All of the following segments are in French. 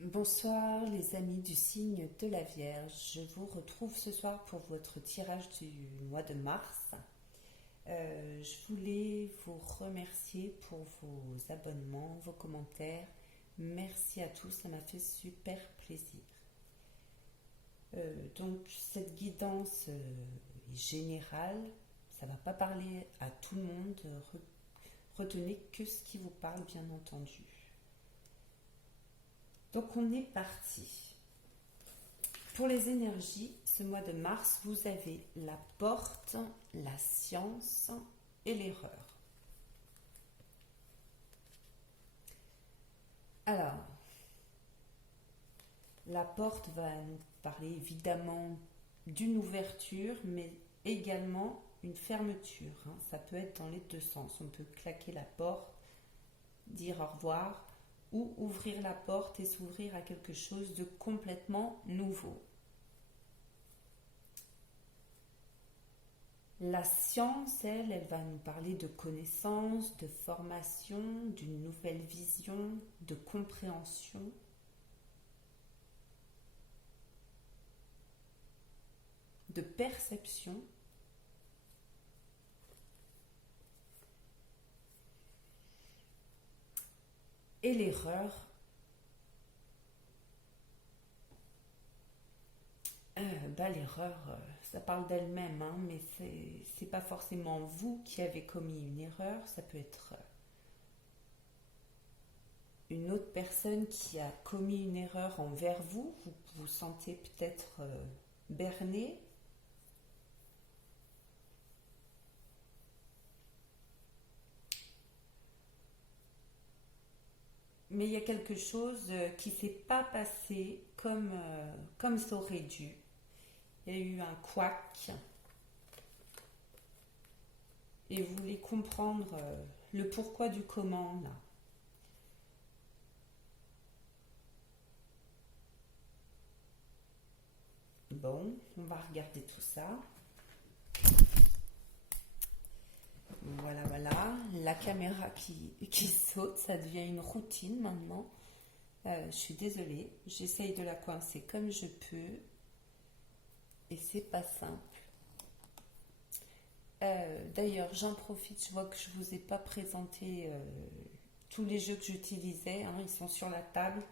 Bonsoir les amis du signe de la Vierge, je vous retrouve ce soir pour votre tirage du mois de mars. Je voulais vous remercier pour vos abonnements, vos commentaires. Merci à tous, ça m'a fait super plaisir. Donc cette guidance est générale, ça ne va pas parler à tout le monde, retenez que ce qui vous parle bien entendu. Donc on est parti. Pour les énergies, ce mois de mars, vous avez la porte, la science et l'erreur. Alors, la porte va nous parler évidemment d'une ouverture, mais également une fermeture. Ça peut être dans les deux sens. On peut claquer la porte, dire au revoir, ou ouvrir la porte et s'ouvrir à quelque chose de complètement nouveau. La science, elle va nous parler de connaissances, de formation, d'une nouvelle vision, de compréhension. De perception. Et l'erreur, l'erreur, ça parle d'elle-même, mais c'est pas forcément vous qui avez commis une erreur, ça peut être une autre personne qui a commis une erreur envers vous. Vous vous sentez peut-être berné. Mais il y a quelque chose qui ne s'est pas passé comme ça aurait dû. Il y a eu un couac. Et vous voulez comprendre le pourquoi du comment, là. Bon, on va regarder tout ça. Voilà, voilà. La caméra qui saute, ça devient une routine maintenant. Je suis désolée. J'essaye de la coincer comme je peux. Et c'est pas simple. D'ailleurs, j'en profite. Je vois que je vous ai pas présenté tous les jeux que j'utilisais. Ils sont sur la table.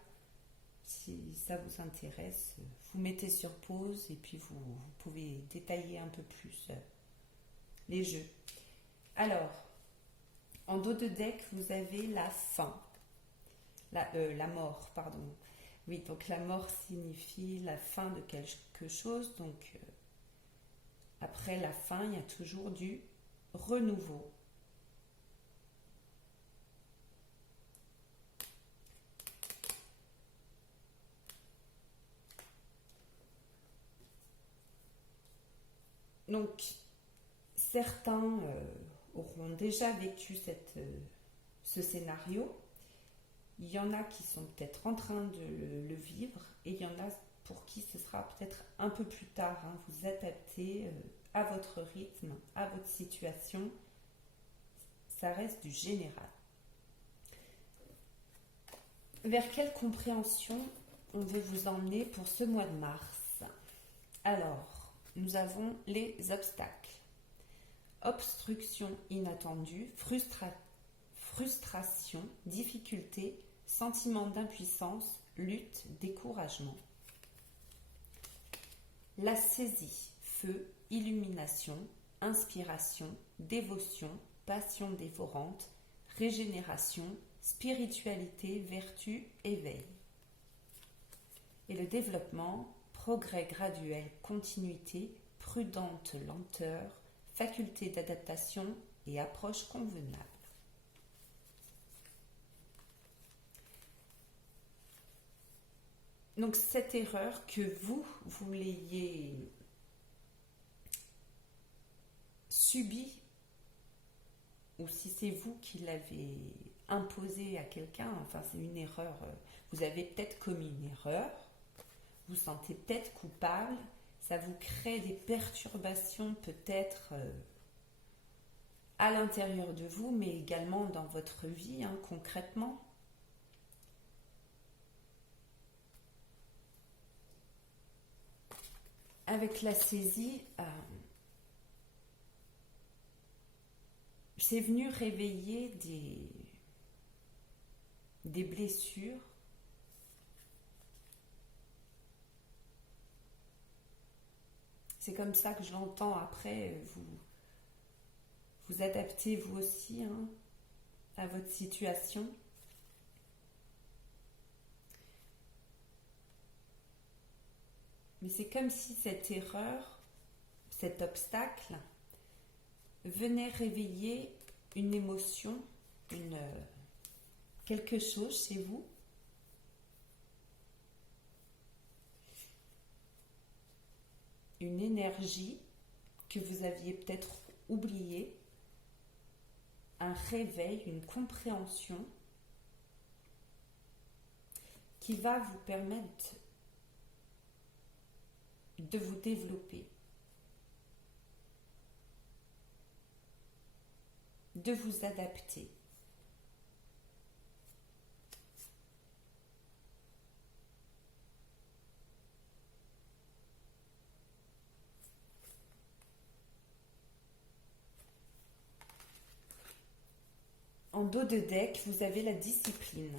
Si ça vous intéresse, vous mettez sur pause et puis vous pouvez détailler un peu plus les jeux. Alors, en dos de deck, vous avez la fin, la mort, pardon. Oui, donc la mort signifie la fin de quelque chose. Donc, après la fin, il y a toujours du renouveau. Donc, certains auront déjà vécu ce scénario. Il y en a qui sont peut-être en train de le vivre et il y en a pour qui ce sera peut-être un peu plus tard. Vous adaptez à votre rythme, à votre situation. Ça reste du général. Vers quelle compréhension on veut vous emmener pour ce mois de mars? Alors, nous avons les obstacles. Obstruction inattendue, frustration, difficulté, sentiment d'impuissance, lutte, découragement. La saisie, feu, illumination, inspiration, dévotion, passion dévorante, régénération, spiritualité, vertu, éveil. Et le développement, progrès graduel, continuité, prudente lenteur, faculté d'adaptation et approche convenable. Donc cette erreur, que vous l'ayez subie, ou si c'est vous qui l'avez imposée à quelqu'un, c'est une erreur, vous avez peut-être commis une erreur, vous vous sentez peut-être coupable, ça vous crée des perturbations peut-être à l'intérieur de vous, mais également dans votre vie, concrètement. avec la saisie, c'est venu réveiller des blessures. C'est comme ça que je l'entends. Après, vous adaptez vous aussi à votre situation. Mais c'est comme si cette erreur, cet obstacle, venait réveiller une émotion, quelque chose chez vous. Une énergie que vous aviez peut-être oubliée, un réveil, une compréhension qui va vous permettre de vous développer, de vous adapter. En dos de deck, vous avez la discipline.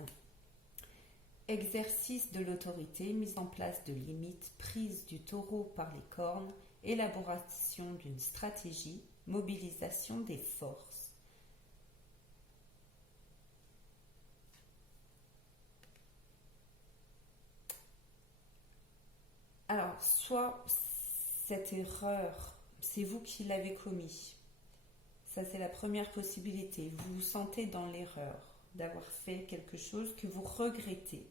Exercice de l'autorité, mise en place de limites, prise du taureau par les cornes, élaboration d'une stratégie, mobilisation des forces. Alors, soit cette erreur, c'est vous qui l'avez commis. Ça, c'est la première possibilité. Vous vous sentez dans l'erreur d'avoir fait quelque chose que vous regrettez.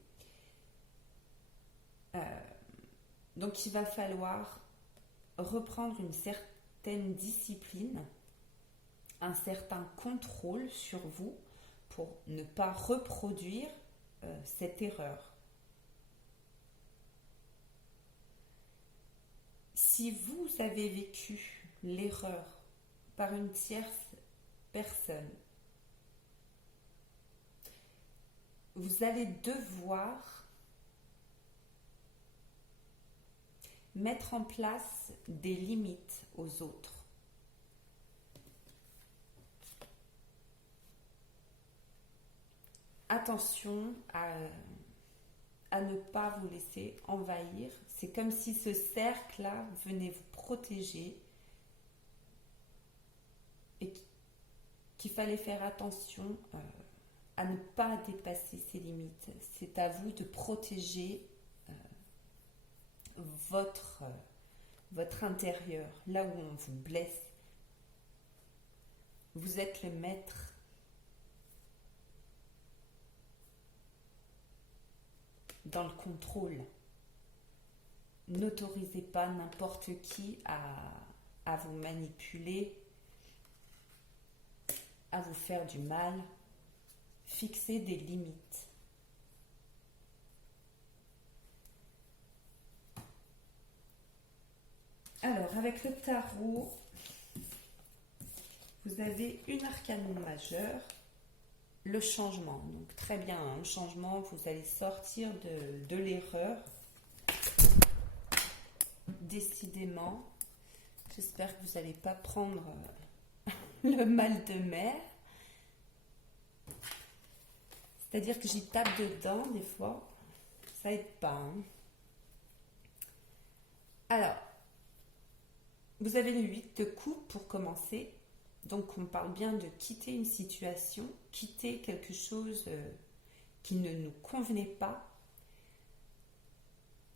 Donc, il va falloir reprendre une certaine discipline, un certain contrôle sur vous pour ne pas reproduire cette erreur. Si vous avez vécu l'erreur par une tierce personne, vous allez devoir mettre en place des limites aux autres. Attention à ne pas vous laisser envahir. C'est comme si ce cercle-là venait vous protéger et qu'il fallait faire attention à ne pas dépasser ces limites. C'est à vous de protéger votre intérieur, là où on vous blesse. Vous êtes le maître. Dans le contrôle. N'autorisez pas n'importe qui à vous manipuler, à vous faire du mal. Fixez des limites. Alors, avec le tarot, vous avez une arcane majeure, le changement. Donc, très bien, le changement, vous allez sortir de l'erreur. Décidément, j'espère que vous n'allez pas prendre le mal de mer. C'est-à-dire que j'y tape dedans, des fois, ça aide pas. Alors, vous avez le 8 de coupe pour commencer. Donc, on parle bien de quitter une situation, quitter quelque chose qui ne nous convenait pas.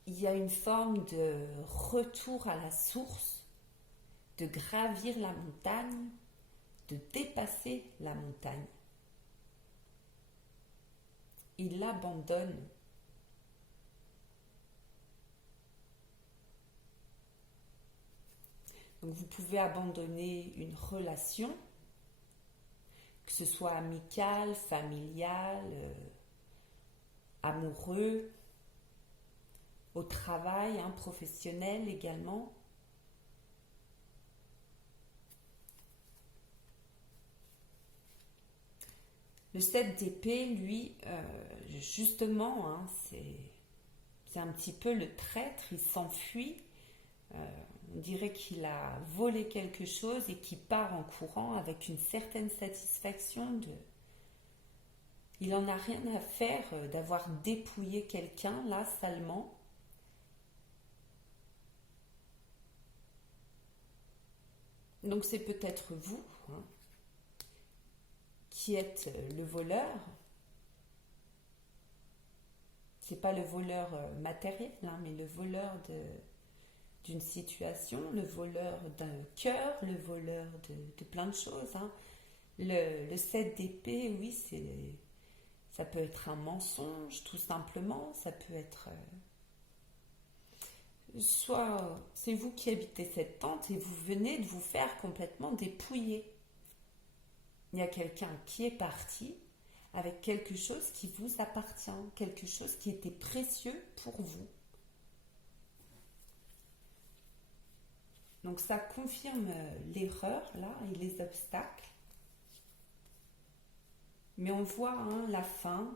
Il y a une forme de retour à la source, de gravir la montagne, de dépasser la montagne. Il abandonne. Donc vous pouvez abandonner une relation, que ce soit amicale, familiale, amoureux, au travail, professionnel également. Le 7 d'épée, lui, justement, c'est un petit peu le traître, il s'enfuit. On dirait qu'il a volé quelque chose et qu'il part en courant avec une certaine satisfaction de... Il en a rien à faire d'avoir dépouillé quelqu'un, là, salement. Donc c'est peut-être vous, hein, qui êtes le voleur. C'est pas le voleur matériel, hein, mais le voleur d'une situation, le voleur d'un cœur, le voleur de plein de choses. Hein. Le 7 d'épée, oui, ça peut être un mensonge, tout simplement. Ça peut être... soit c'est vous qui habitez cette tente et vous venez de vous faire complètement dépouiller. Il y a quelqu'un qui est parti avec quelque chose qui vous appartient, quelque chose qui était précieux pour vous. Donc ça confirme l'erreur là et les obstacles. Mais on voit hein, la fin,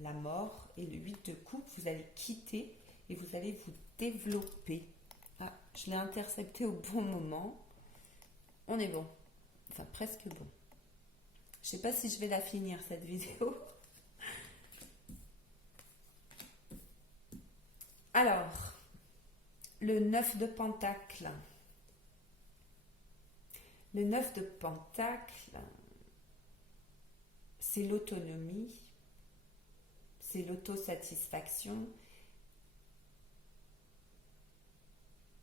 la mort et le 8 de coupe, vous allez quitter et vous allez vous développer. Ah, je l'ai intercepté au bon moment. On est bon. Enfin, presque bon. Je sais pas si je vais la finir cette vidéo. Alors, le 9 de Pentacle. Le 9 de Pentacle, c'est l'autonomie, c'est l'autosatisfaction.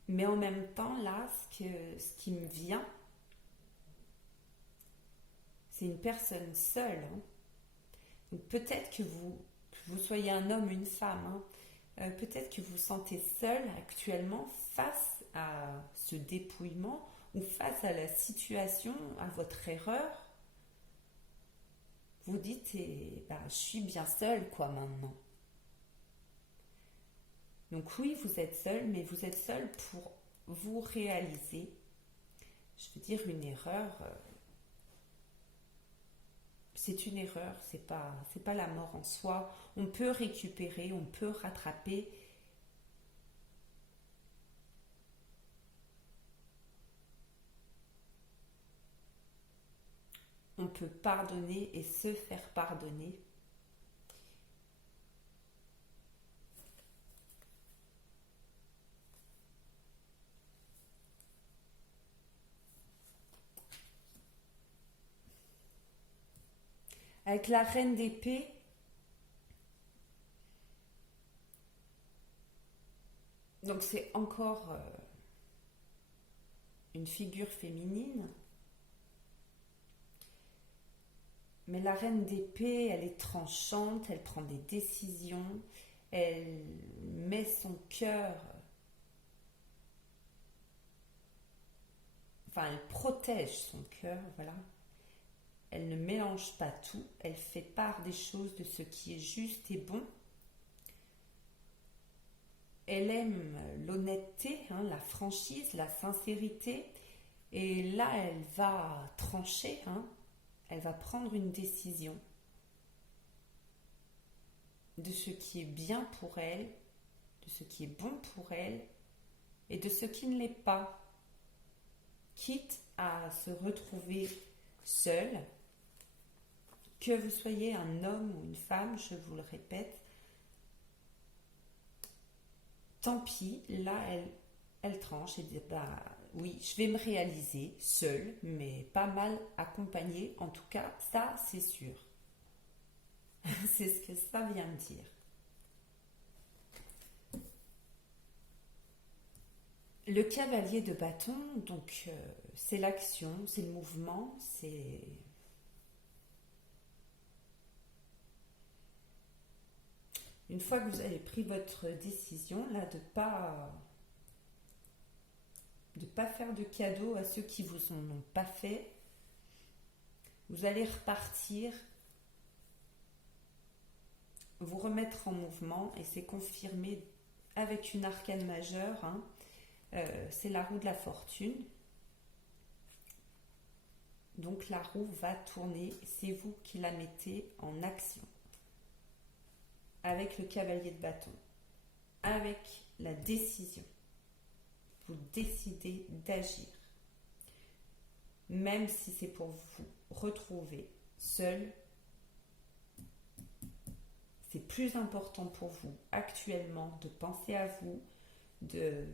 Mais en même temps, là, ce qui me vient, c'est une personne seule. Hein. Donc peut-être que vous soyez un homme ou une femme, hein. Peut-être que vous vous sentez seul actuellement face à ce dépouillement ou face à la situation, à votre erreur. Vous dites, je suis bien seule quoi maintenant. Donc oui, vous êtes seul, mais vous êtes seul pour vous réaliser. Je veux dire, une erreur, c'est une erreur, c'est pas la mort en soi. On peut récupérer, on peut rattraper. On peut pardonner et se faire pardonner. Avec la reine d'épée, donc c'est encore une figure féminine, mais la reine d'épée, elle est tranchante, elle prend des décisions, elle met son cœur, enfin elle protège son cœur, voilà. Elle ne mélange pas tout, elle fait part des choses, de ce qui est juste et bon. Elle aime l'honnêteté, hein, la franchise, la sincérité. Et là, elle va trancher, hein, elle va prendre une décision de ce qui est bien pour elle, de ce qui est bon pour elle et de ce qui ne l'est pas. Quitte à se retrouver seule, que vous soyez un homme ou une femme, je vous le répète, tant pis, là, elle tranche et dit, oui, je vais me réaliser seule, mais pas mal accompagnée. En tout cas, ça, c'est sûr. C'est ce que ça vient me dire. Le cavalier de bâton, donc, c'est l'action, c'est le mouvement, c'est... Une fois que vous avez pris votre décision, là, de pas faire de cadeaux à ceux qui vous en ont pas fait, vous allez repartir, vous remettre en mouvement, et c'est confirmé avec une arcane majeure, hein, c'est la roue de la fortune. Donc la roue va tourner, c'est vous qui la mettez en action. Avec le cavalier de bâton, avec la décision. vous décidez d'agir. Même si c'est pour vous retrouver seul, c'est plus important pour vous actuellement de penser à vous, de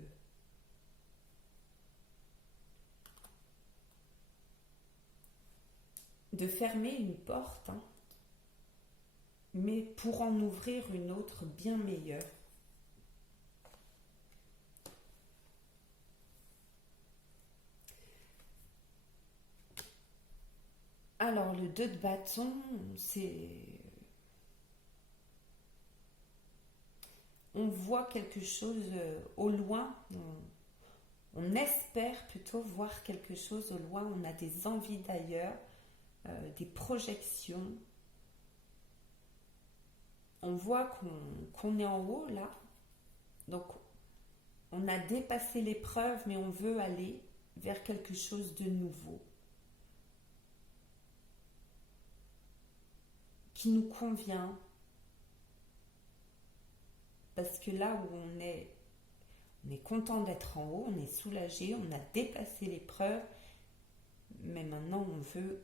fermer une porte, hein, mais pour en ouvrir une autre bien meilleure. Alors le 2 de bâton, c'est... On voit quelque chose au loin, on espère plutôt voir quelque chose au loin, on a des envies d'ailleurs, des projections. On voit qu'on est en haut là, donc on a dépassé l'épreuve, mais on veut aller vers quelque chose de nouveau, qui nous convient, parce que là où on est content d'être en haut, on est soulagé, on a dépassé l'épreuve, mais maintenant on veut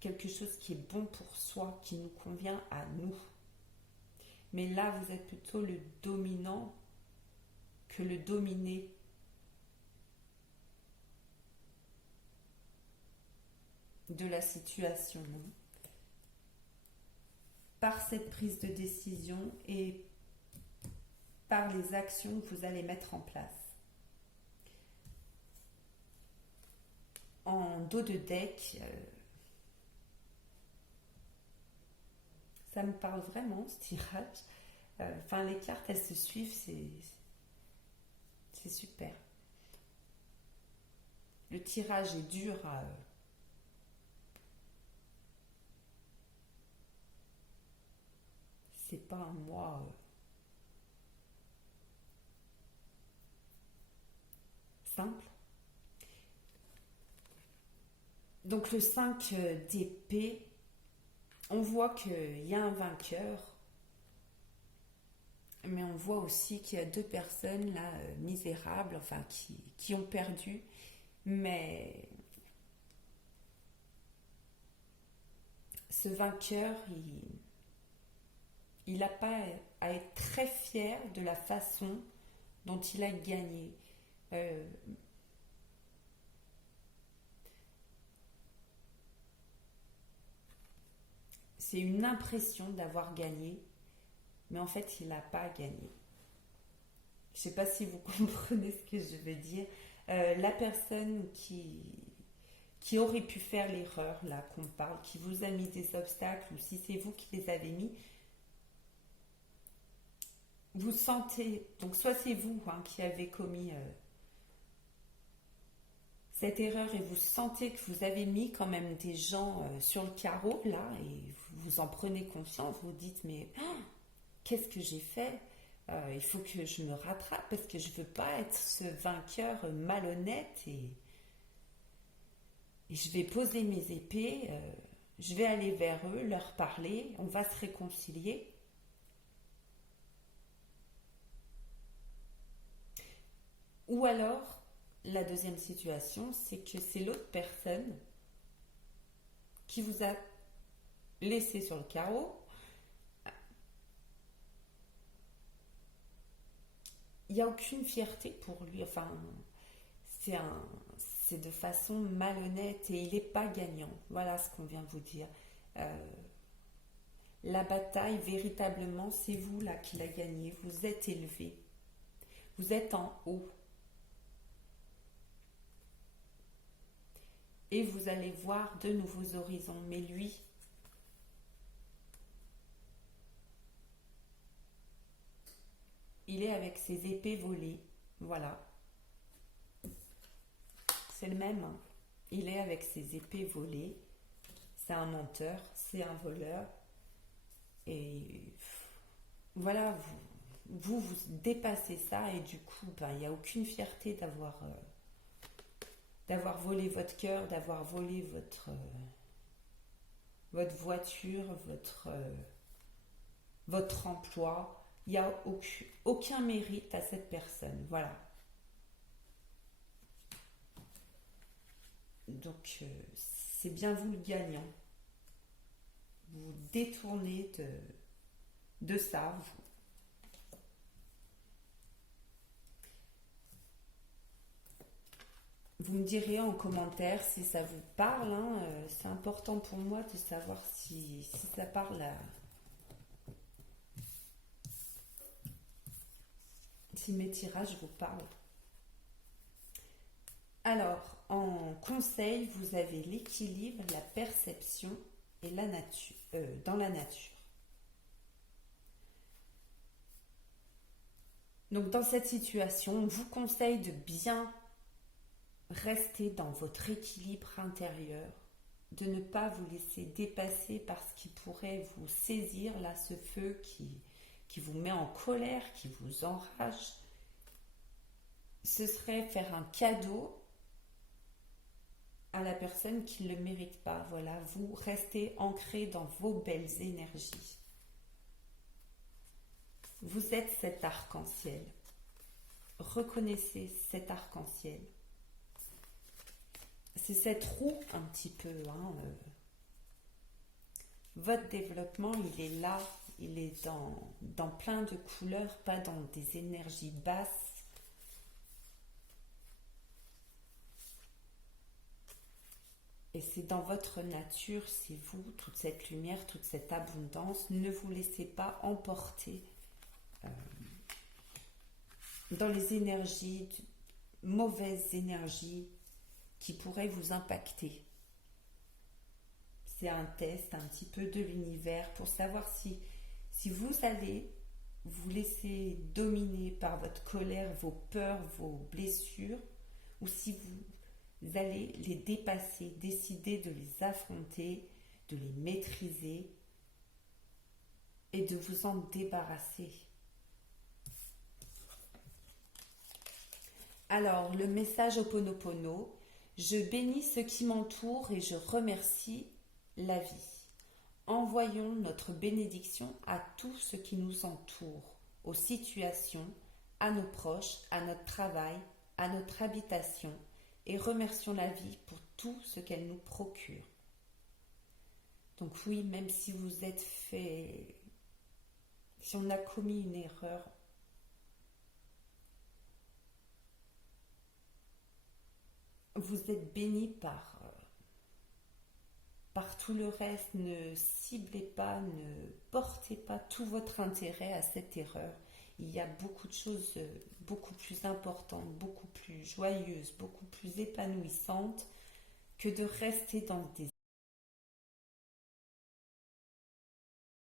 quelque chose qui est bon pour soi, qui nous convient à nous. Mais là, vous êtes plutôt le dominant que le dominé. De la situation. Par cette prise de décision et par les actions que vous allez mettre en place. En dos de deck, ça me parle vraiment ce tirage. Enfin, les cartes, elles se suivent, c'est super. Le tirage est dur à... c'est pas un mois... simple. Donc le 5 d'épée, on voit qu'il y a un vainqueur, mais on voit aussi qu'il y a deux personnes là misérables, enfin qui ont perdu, mais ce vainqueur, il n'a pas à être très fier de la façon dont il a gagné. C'est une impression d'avoir gagné, mais en fait, il n'a pas gagné. Je ne sais pas si vous comprenez ce que je veux dire. La personne qui aurait pu faire l'erreur, là, qu'on parle, qui vous a mis des obstacles, ou si c'est vous qui les avez mis, vous sentez, donc soit c'est vous qui avez commis cette erreur et vous sentez que vous avez mis quand même des gens sur le carreau là et vous en prenez conscience, vous dites mais qu'est-ce que j'ai fait, il faut que je me rattrape parce que je ne veux pas être ce vainqueur malhonnête et je vais poser mes épées, je vais aller vers eux, leur parler, on va se réconcilier. Ou alors, la deuxième situation, c'est que c'est l'autre personne qui vous a laissé sur le carreau. Il n'y a aucune fierté pour lui. Enfin, c'est de façon malhonnête et il n'est pas gagnant. Voilà ce qu'on vient de vous dire. La bataille, véritablement, c'est vous là qui l'a gagnée. Vous êtes élevé. Vous êtes en haut. Et vous allez voir de nouveaux horizons. Mais lui, il est avec ses épées volées. Voilà. C'est le même. Il est avec ses épées volées. C'est un menteur, c'est un voleur. Et voilà, vous dépassez ça et du coup, il n'y a aucune fierté d'avoir volé votre cœur, d'avoir volé votre voiture, votre emploi. Il n'y a aucun mérite à cette personne. Voilà. Donc, c'est bien vous le gagnant. Vous détournez de ça. Vous me direz en commentaire si ça vous parle, hein. C'est important pour moi de savoir si ça parle si mes tirages vous parlent. Alors, en conseil, vous avez l'équilibre, la perception et la nature, dans la nature. Donc, dans cette situation, on vous conseille de bien rester dans votre équilibre intérieur, de ne pas vous laisser dépasser par ce qui pourrait vous saisir, là, ce feu qui vous met en colère, qui vous enrage. Ce serait faire un cadeau à la personne qui ne le mérite pas. Voilà, vous restez ancré dans vos belles énergies. Vous êtes cet arc-en-ciel. Reconnaissez cet arc-en-ciel. C'est cette roue un petit peu. Votre développement, il est là. Il est dans plein de couleurs, pas dans des énergies basses. Et c'est dans votre nature, c'est vous, toute cette lumière, toute cette abondance. Ne vous laissez pas emporter dans les énergies, mauvaises énergies qui pourraient vous impacter. C'est un test un petit peu de l'univers pour savoir si vous allez vous laisser dominer par votre colère, vos peurs, vos blessures, ou si vous allez les dépasser, décider de les affronter, de les maîtriser et de vous en débarrasser. Alors, le message Ho'oponopono, je bénis ceux qui m'entourent et je remercie la vie. Envoyons notre bénédiction à tout ce qui nous entoure, aux situations, à nos proches, à notre travail, à notre habitation, et remercions la vie pour tout ce qu'elle nous procure. Donc oui, même si vous êtes fait, si on a commis une erreur, vous êtes béni par tout le reste. Ne ciblez pas, ne portez pas tout votre intérêt à cette erreur. Il y a beaucoup de choses beaucoup plus importantes, beaucoup plus joyeuses, beaucoup plus épanouissantes que de rester dans des